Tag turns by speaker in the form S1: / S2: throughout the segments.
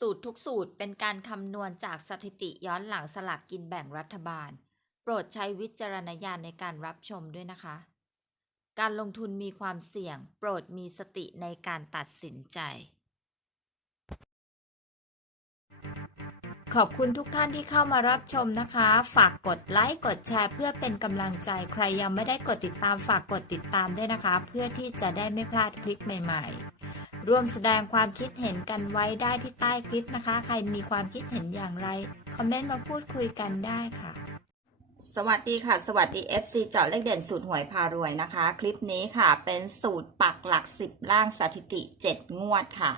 S1: สูตรทุกสูตรเป็นการคำนวณจากสถิติย้อนหลังสลากกินแบ่งรัฐบาล โปรดใช้วิจารณญาณในการรับชมด้วยนะคะ การลงทุนมีความเสี่ยง โปรดมีสติในการตัดสินใจ ขอบคุณทุกท่านที่เข้ามารับชมนะคะ ฝากกดไลค์กดแชร์ เพื่อเป็นกำลังใจใครยังไม่ได้กดติดตามฝากกดติดตามด้วยนะคะ เพื่อที่จะได้ไม่พลาดคลิปใหม่ ๆ ร่วมแสดงความคิดเห็นกันไว้ได้ที่ใต้คลิปนะคะ ใครมีความคิดเห็นอย่างไร คอมเมนต์มาพูดคุยกันได้ค่ะ สวัสดีค่ะ สวัสดี FC เจาะเลขเด่นสูตรหวยพารวยนะคะ คลิปนี้ค่ะเป็นสูตรปักหลัก 10 ล่างสถิติ 7 งวดค่ะ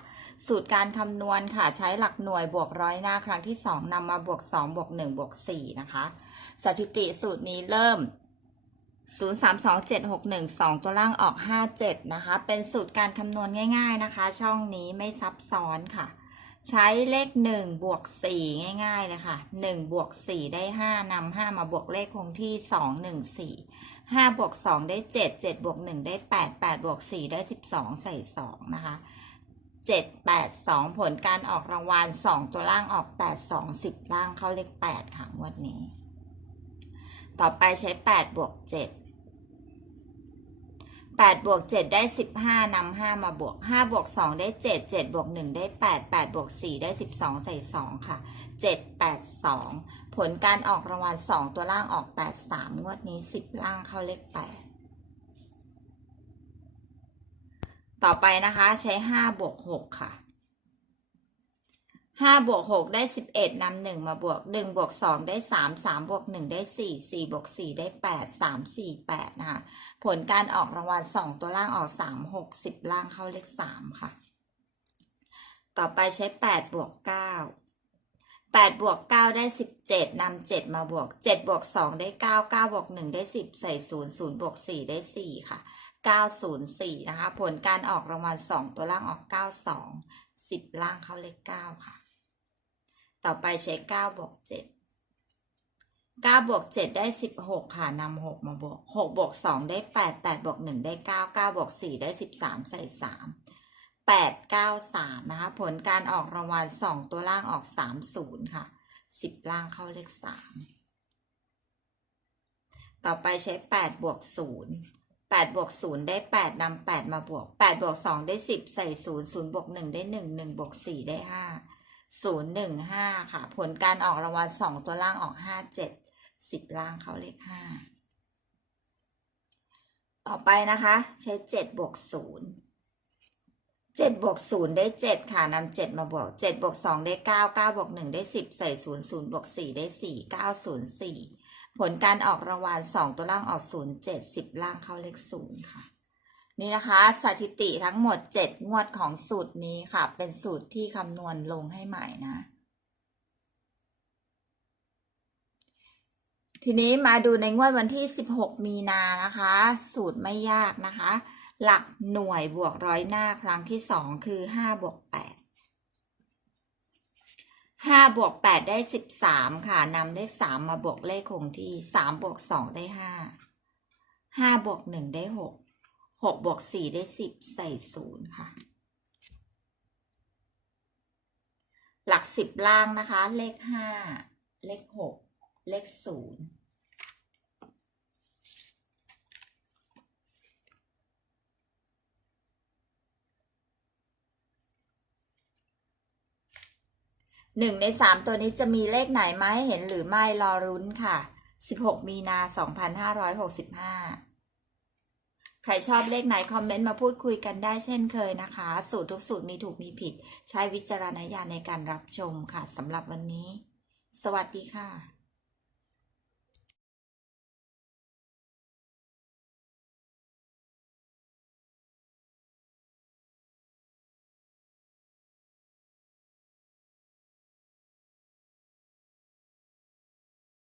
S1: สูตรการคำนวณค่ะใช้หลักหน่วยบวกร้อยหน้าครั้งที่ 2นำมาบวก 2 บวก 1 บวก 4 นะคะ สถิติสูตรนี้เริ่ม 0 3 2 7 6 1 2ตัวล่างออก 57 นะคะ เป็นสูตรการคำนวณง่ายๆนะคะ ช่องนี้ไม่ซับซ้อนค่ะ ใช้เลข 1 บวก 4 ง่ายๆเลยค่ะ 1 บวก 4 ได้ 5นำ5 มาบวกเลขคงที่ 2 1 4 5 บวก 2 ได้ 7 7 บวก 1 ได้ 8 8 บวก 4 ได้ 12 ใส่ 2 นะคะ 7 8 2 ผลการออกรางวัล 2 ตัวล่างออก 8 2 10 ล่างเข้าเลข 8 ค่ะงวดนี้ ต่อไปใช้ 8 บวก 7 8บวก7ได้ 15นำ5มาบวก5บวก2ได้ 7 7บวก1ได้ 8 8บวก4ได้ 12 ใส่ 2 ค่ะ 7 8 2 ผลการออกรางวัล 2 ตัวล่างออก 8 3 งวดนี้ 10 ล่างเข้าเลข 8 ต่อไปนะคะใช้ 5 บวก 6 ค่ะ ห้าบวกหกได้สิบเอ็ดนำหนึ่งมาบวกหนึ่งบวกสองได้สามสามบวกหนึ่งได้สี่สี่บวกสี่ได้แปดสามสี่แปดนะคะผลการออกรางวัลสองตัวล่างออกสามหกสิบล่างเข้าเลขสามค่ะ ต่อไปใช้แปดบวกเก้าแปดบวกเก้าได้สิบเจ็ดนำเจ็ดมาบวกเจ็ดบวกสองได้เก้าเก้าบวกหนึ่งได้สิบใส่ศูนย์ศูนย์บวกสี่ได้สี่ค่ะเก้าศูนย์สี่นะคะ ผลการออกรางวัลสองตัวล่างออกเก้าสองสิบล่างเข้าเลขเก้าค่ะ ต่อไปใช้9บวก7 9บวก7ได้16ค่ะนำ6มาบวก6บวก2ได้8 8บวก1ได้9 9บวก4ได้13ใส่3 8 9 3นะคะ ผลการออกรางวัล2ตัวล่างออก30ค่ะ10ล่างเข้าเลข3ต่อไปใช้8บวก0 8บวก0ได้8นำ8มาบวก8บวก2ได้10ใส่0 0บวก1ได้1 1บวก4ได้ 5 0 1 5ค่ะ ผลการออกรางวัล2ตัวล่างออก5 7 10ล่างเขาเลข5ต่อไปนะคะ ใช้7บวก0 7บวก0ได้7ค่ะนำ7มาบวก7บวก2ได้9 9บวก1ได้10ใส่0 0บวก4ได้4 9 0 4ผลการออกรางวัล2ตัวล่างออก0 7 10ล่างเข้าเลข0ค่ะ นี่นะคะ สถิติทั้งหมด 7 งวดของสูตรนี้ค่ะ เป็นสูตรที่คำนวณลงให้ใหม่นะ ทีนี้มาดูในงวดวันที่ 16 มีนานะคะ สูตรไม่ยากนะคะ หลักหน่วยบวกร้อยหน้าครั้งที่ 2 คือ 5 บวก8 5บวก8ได้13ค่ะนำเลข3มาบวกเลขคงที่3บวก2ได้5 5บวก1ได้ 6 6บวก4ได้10ใส่0ค่ะ หลัก10ล่างนะคะ เลข5เลข6เลข0หนึ่งในสามตัวนี้จะมีเลขไหนไหมเห็นหรือไม่รอรุ้นค่ะ 16 มีนา 2565 ใครชอบเลขไหนคอมเมนต์มาพูดคุยกันได้เช่นเคยนะคะ สูตรทุกสูตรมีถูกมีผิด ใช้วิจารณญาณในการรับชมค่ะสำหรับวันนี้ สวัสดีค่ะ